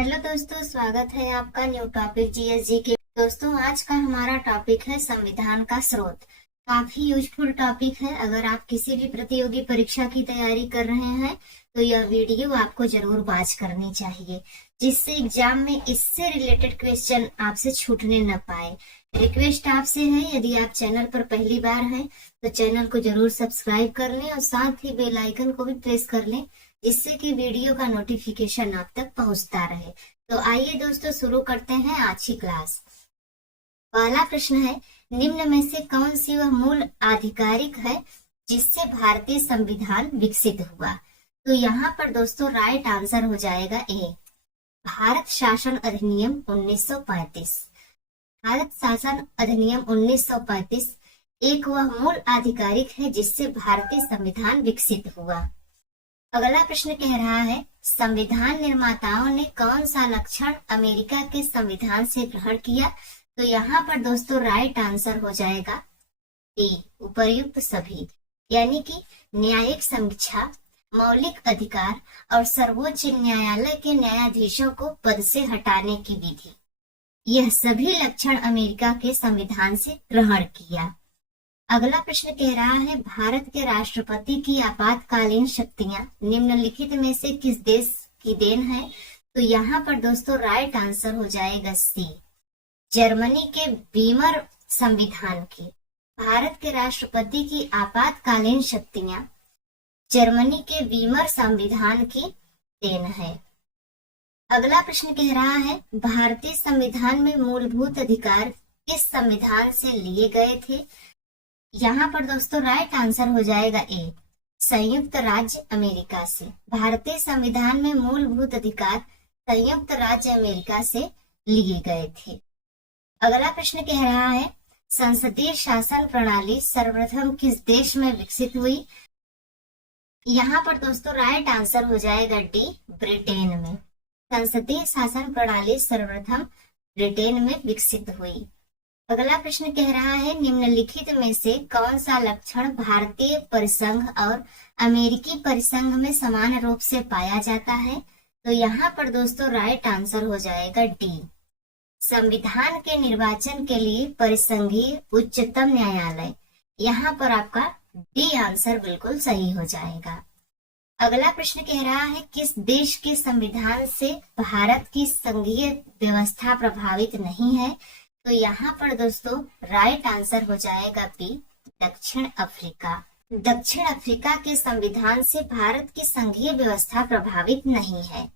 Hello दोस्तों, स्वागत है आपका न्यू टॉपिक जीएसजी के। दोस्तों, आज का हमारा टॉपिक है संविधान का स्रोत। काफी यूजफुल टॉपिक है। अगर आप किसी भी प्रतियोगी परीक्षा की तैयारी कर रहे हैं तो यह वीडियो आपको जरूर वॉच करनी चाहिए, जिससे एग्जाम में इससे रिलेटेड क्वेश्चन आपसे छूटने न पाए। रिक्वेस्ट आपसे है, यदि आप चैनल पर पहली बार हैं तो चैनल को जरूर सब्सक्राइब कर लें और साथ ही बेल आइकन को भी प्रेस कर लें, जिससे कि वीडियो का नोटिफिकेशन आप तक पहुंचता रहे। तो आइए दोस्तों, शुरू करते हैं आज की क्लास। पहला प्रश्न है, निम्न में से कौन सी वह मूल आधिकारिक है जिससे भारतीय संविधान विकसित हुआ? तो यहाँ पर दोस्तों राइट आंसर हो जाएगा ए, भारत शासन अधिनियम 1935। भारत शासन अधिनियम 1935 एक वह मूल आधिकारिक है जिससे भारतीय संविधान विकसित हुआ। अगला प्रश्न कह रहा है, संविधान निर्माताओं ने कौन सा लक्षण अमेरिका के संविधान से ग्रहण किया? तो यहाँ पर दोस्तों राइट आंसर हो जाएगा बी, उपर्युक्त सभी, यानी कि न्यायिक समीक्षा, मौलिक अधिकार और सर्वोच्च न्यायालय के न्यायाधीशों को पद से हटाने की विधि। यह सभी लक्षण अमेरिका के संविधान से ग्रहण किया। अगला प्रश्न कह रहा है, भारत के राष्ट्रपति की आपातकालीन शक्तियां निम्नलिखित में से किस देश की देन है? तो यहाँ पर दोस्तों राइट आंसर हो जाएगा सी, जर्मनी के वीमर संविधान की। भारत के राष्ट्रपति की आपातकालीन शक्तियां जर्मनी के वीमर संविधान की देन है। अगला प्रश्न कह रहा है, भारतीय संविधान में मूलभूत अधिकार किस संविधान से लिए गए थे? यहाँ पर दोस्तों राइट आंसर हो जाएगा ए, संयुक्त राज्य अमेरिका से। भारतीय संविधान में मूलभूत अधिकार संयुक्त राज्य अमेरिका से लिए गए थे। अगला प्रश्न कह रहा है, संसदीय शासन प्रणाली सर्वप्रथम किस देश में विकसित हुई? यहाँ पर दोस्तों राइट आंसर हो जाएगा डी, ब्रिटेन में। संसदीय शासन प्रणाली सर्वप्रथम ब्रिटेन में विकसित हुई। अगला प्रश्न कह रहा है, निम्नलिखित में से कौन सा लक्षण भारतीय परिसंघ और अमेरिकी परिसंघ में समान रूप से पाया जाता है? तो यहाँ पर दोस्तों राइट आंसर हो जाएगा डी, संविधान के निर्वाचन के लिए परिसंघीय उच्चतम न्यायालय। यहाँ पर आपका डी आंसर बिल्कुल सही हो जाएगा। अगला प्रश्न कह रहा है, किस देश के संविधान से भारत की संघीय व्यवस्था प्रभावित नहीं है? तो यहाँ पर दोस्तों राइट आंसर हो जाएगा बी, दक्षिण अफ्रीका। दक्षिण अफ्रीका के संविधान से भारत की संघीय व्यवस्था प्रभावित नहीं है।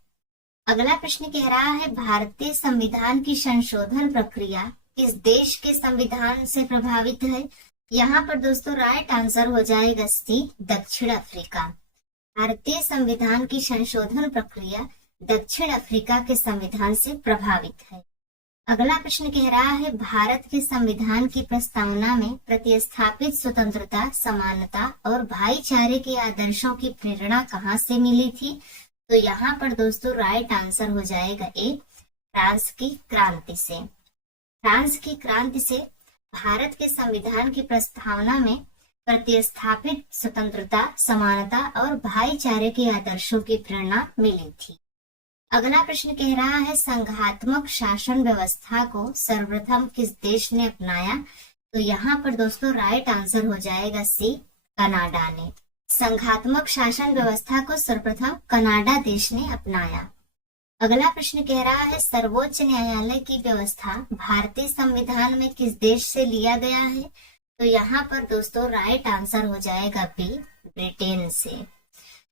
अगला प्रश्न कह रहा है, भारतीय संविधान की संशोधन प्रक्रिया किस देश के संविधान से प्रभावित है? यहाँ पर दोस्तों राइट आंसर हो जाएगा सी, दक्षिण अफ्रीका। भारतीय संविधान की संशोधन प्रक्रिया दक्षिण अफ्रीका के संविधान से प्रभावित है। अगला प्रश्न कह रहा है, भारत के संविधान की प्रस्तावना में प्रतिस्थापित स्वतंत्रता, समानता और भाईचारे के आदर्शों की प्रेरणा कहाँ से मिली थी? तो यहाँ पर दोस्तों राइट आंसर हो जाएगा ए, फ्रांस की क्रांति से। फ्रांस की क्रांति से भारत के संविधान की प्रस्तावना में प्रतिस्थापित स्वतंत्रता, समानता और भाईचारे के आदर्शों की प्रेरणा मिली थी। अगला प्रश्न कह रहा है, संघात्मक शासन व्यवस्था को सर्वप्रथम किस देश ने अपनाया? तो यहाँ पर दोस्तों राइट आंसर हो जाएगा सी, कनाडा ने। संघात्मक शासन व्यवस्था को सर्वप्रथम कनाडा देश ने अपनाया। अगला प्रश्न कह रहा है, सर्वोच्च न्यायालय की व्यवस्था भारतीय संविधान में किस देश से लिया गया है? तो यहाँ पर दोस्तों राइट आंसर हो जाएगा बी, ब्रिटेन से।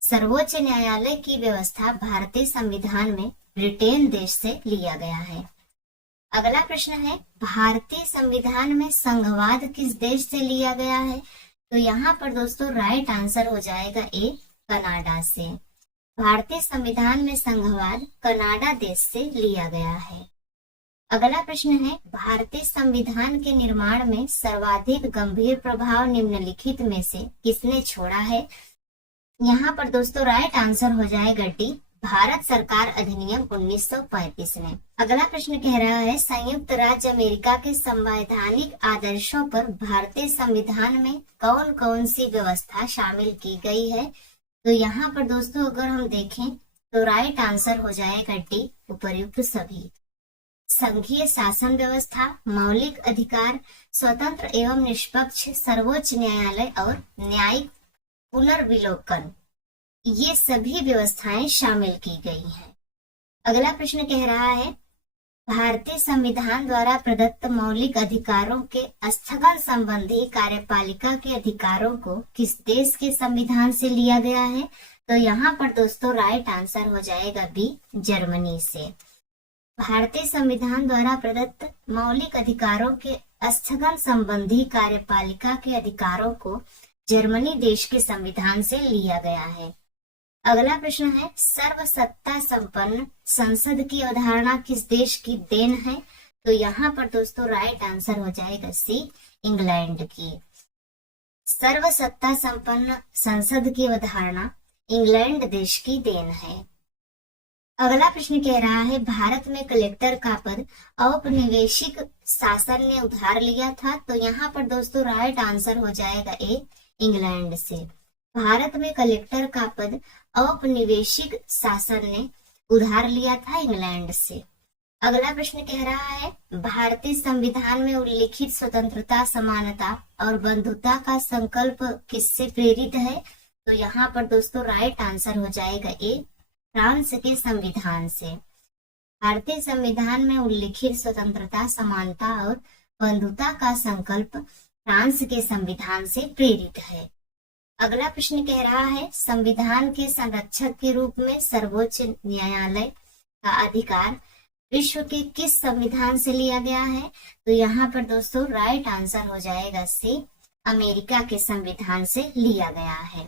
सर्वोच्च न्यायालय की व्यवस्था भारतीय संविधान में ब्रिटेन देश से लिया गया है। अगला प्रश्न है, भारतीय संविधान में संघवाद किस देश से लिया गया है? तो यहाँ पर दोस्तों राइट आंसर हो जाएगा ए, कनाडा से। भारतीय संविधान में संघवाद कनाडा देश से लिया गया है। अगला प्रश्न है, भारतीय संविधान के निर्माण में सर्वाधिक गंभीर प्रभाव निम्नलिखित में से किसने छोड़ा है? यहाँ पर दोस्तों राइट आंसर हो जाएगा डी, भारत सरकार अधिनियम 1935 ने। अगला प्रश्न कह रहा है, संयुक्त राज्य अमेरिका के संवैधानिक आदर्शों पर भारतीय संविधान में कौन कौन सी व्यवस्था शामिल की गई है? तो यहाँ पर दोस्तों अगर हम देखें तो राइट आंसर हो जाएगा डी, उपर्युक्त सभी। संघीय शासन व्यवस्था, मौलिक अधिकार, स्वतंत्र एवं निष्पक्ष सर्वोच्च न्यायालय और न्यायिक पुनर्विलोकन, ये सभी व्यवस्थाएं शामिल की गई हैं। अगला प्रश्न कह रहा है, भारतीय संविधान द्वारा प्रदत्त मौलिक अधिकारों के स्थगन संबंधी कार्यपालिका के अधिकारों को किस देश के संविधान से लिया गया है? तो यहाँ पर दोस्तों राइट आंसर हो जाएगा बी, जर्मनी से। भारतीय संविधान द्वारा प्रदत्त मौलिक अधिकारों के स्थगन संबंधी कार्यपालिका के अधिकारों को जर्मनी देश के संविधान से लिया गया है। अगला प्रश्न है, सर्वसत्ता संपन्न संसद की अवधारणा किस देश की देन है? तो यहाँ पर दोस्तों राइट आंसर हो जाएगा सी, इंग्लैंड की। सर्वसत्ता संपन्न संसद की अवधारणा इंग्लैंड देश की देन है। अगला प्रश्न कह रहा है, भारत में कलेक्टर का पद औपनिवेशिक शासन ने उधार लिया था। तो यहाँ पर दोस्तों राइट आंसर हो जाएगा ए, इंग्लैंड से। भारत में कलेक्टर का पद औपनिवेशिक शासन ने उधार लिया था इंग्लैंड से। अगला प्रश्न कह रहा है, भारतीय संविधान में उल्लिखित स्वतंत्रता, समानता और बंधुता का संकल्प किससे प्रेरित है? तो यहाँ पर दोस्तों राइट आंसर हो जाएगा ए, फ्रांस के संविधान से। भारतीय संविधान में उल्लिखित स्वतंत्रता, समानता और बंधुता का संकल्प फ्रांस के संविधान से प्रेरित है। अगला प्रश्न कह रहा है, संविधान के संरक्षक के रूप में सर्वोच्च न्यायालय का अधिकार विश्व के किस संविधान से लिया गया है? तो यहाँ पर दोस्तों राइट आंसर हो जाएगा सी, अमेरिका के संविधान से लिया गया है।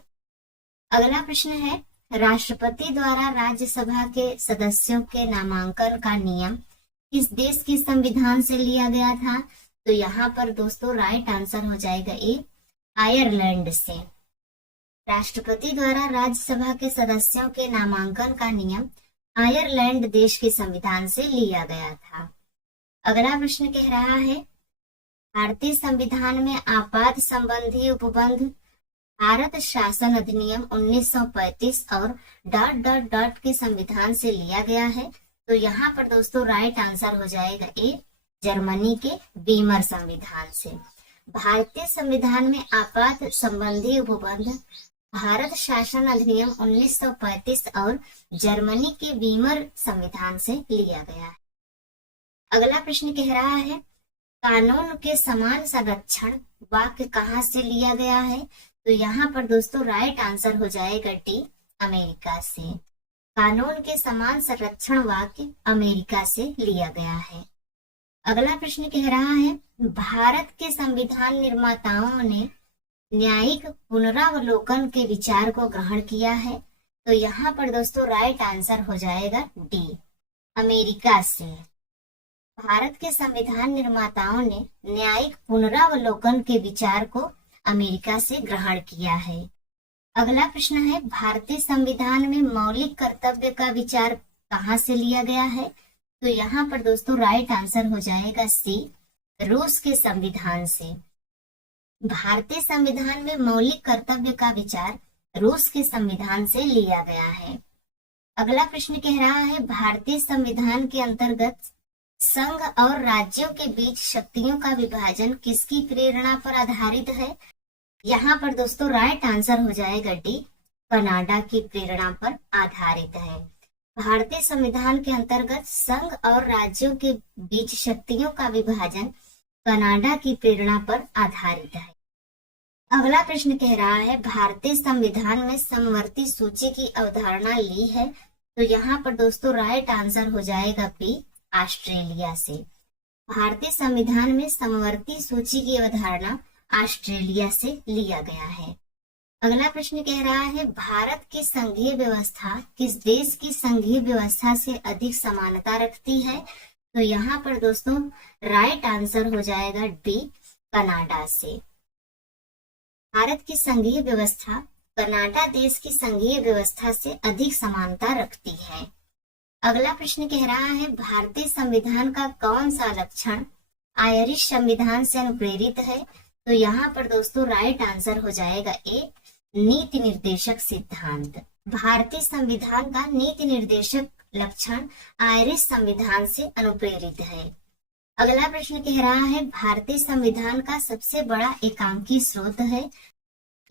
अगला प्रश्न है, राष्ट्रपति द्वारा राज्यसभा के सदस्यों के नामांकन का नियम किस देश के संविधान से लिया गया था? तो यहाँ पर दोस्तों राइट आंसर हो जाएगा ए, आयरलैंड से। राष्ट्रपति द्वारा राज्यसभा के सदस्यों के नामांकन का नियम आयरलैंड देश के संविधान से लिया गया था। अगला प्रश्न कह रहा है, भारतीय संविधान में आपात संबंधी उपबंध भारत शासन अधिनियम 1935 और ... के संविधान से लिया गया है। तो यहाँ पर दोस्तों राइट आंसर हो जाएगा ए, जर्मनी के वीमर संविधान से। भारतीय संविधान में आपात संबंधी उपबंध भारत शासन अधिनियम 1935 और जर्मनी के वीमर संविधान से लिया गया है। अगला प्रश्न कह रहा है, कानून के समान संरक्षण वाक्य कहाँ से लिया गया है? तो यहाँ पर दोस्तों राइट आंसर हो जाएगा डी, अमेरिका से। कानून के समान संरक्षण वाक्य अमेरिका से लिया गया है। अगला प्रश्न कह रहा है, भारत के संविधान निर्माताओं ने न्यायिक पुनरावलोकन के विचार को ग्रहण किया है। तो यहाँ पर दोस्तों राइट आंसर हो जाएगा डी, अमेरिका से। भारत के संविधान निर्माताओं ने न्यायिक पुनरावलोकन के विचार को अमेरिका से ग्रहण किया है। अगला प्रश्न है, भारतीय संविधान में मौलिक कर्तव्य का विचार कहाँ से लिया गया है? तो यहाँ पर दोस्तों राइट आंसर हो जाएगा सी, रूस के संविधान से। भारतीय संविधान में मौलिक कर्तव्य का विचार रूस के संविधान से लिया गया है। अगला प्रश्न कह रहा है, भारतीय संविधान के अंतर्गत संघ और राज्यों के बीच शक्तियों का विभाजन किसकी प्रेरणा पर आधारित है? यहाँ पर दोस्तों राइट आंसर हो जाएगा डी, कनाडा की प्रेरणा पर आधारित है। भारतीय संविधान के अंतर्गत संघ और राज्यों के बीच शक्तियों का विभाजन कनाडा की प्रेरणा पर आधारित है। अगला प्रश्न कह रहा है, भारतीय संविधान में समवर्ती सूची की अवधारणा ली है। तो यहाँ पर दोस्तों राइट आंसर हो जाएगा बी, ऑस्ट्रेलिया से। भारतीय संविधान में समवर्ती सूची की अवधारणा ऑस्ट्रेलिया से लिया गया है। अगला प्रश्न कह रहा है, भारत की संघीय व्यवस्था किस देश की संघीय व्यवस्था से अधिक समानता रखती है? तो यहाँ पर दोस्तों राइट आंसर हो जाएगा डी, कनाडा से। भारत की संघीय व्यवस्था कनाडा देश की संघीय व्यवस्था से अधिक समानता रखती है। अगला प्रश्न कह रहा है, भारतीय संविधान का कौन सा लक्षण आयरिश संविधान से अनुप्रेरित है? तो यहाँ पर दोस्तों राइट आंसर हो जाएगा ए, नीति निर्देशक सिद्धांत। भारतीय संविधान का नीति निर्देशक लक्षण आयरिश संविधान से अनुप्रेरित है। अगला प्रश्न कह रहा है भारतीय संविधान का सबसे बड़ा एकांकी स्रोत है।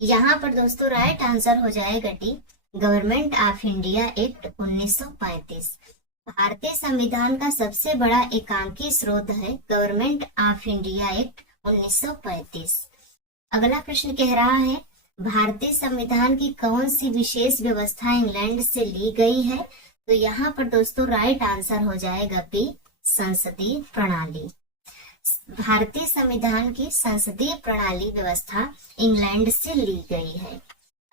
यहाँ पर दोस्तों राइट आंसर हो जाएगा D, government of India act 1935। भारतीय संविधान का सबसे बड़ा एकांकी स्रोत है गवर्नमेंट ऑफ इंडिया एक्ट 1935। अगला प्रश्न कह रहा है भारतीय संविधान की कौन सी विशेष व्यवस्था इंग्लैंड से ली गई है? तो यहाँ पर दोस्तों राइट आंसर हो जाएगा बी, संसदीय प्रणाली। भारतीय संविधान की संसदीय प्रणाली व्यवस्था इंग्लैंड से ली गई है।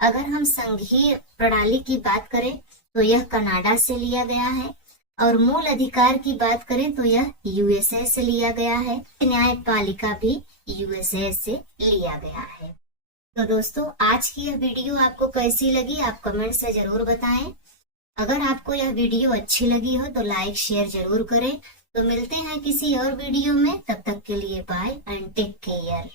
अगर हम संघीय प्रणाली की बात करें तो यह कनाडा से लिया गया है, और मूल अधिकार की बात करें तो यह यूएसए से लिया गया है। न्यायपालिका भी यूएसए से लिया गया है। तो दोस्तों आज की यह वीडियो आपको कैसी लगी आप कमेंट से जरूर बताएं। अगर आपको यह वीडियो अच्छी लगी हो तो लाइक शेयर जरूर करें। तो मिलते हैं किसी और वीडियो में, तब तक के लिए बाय एंड टेक केयर।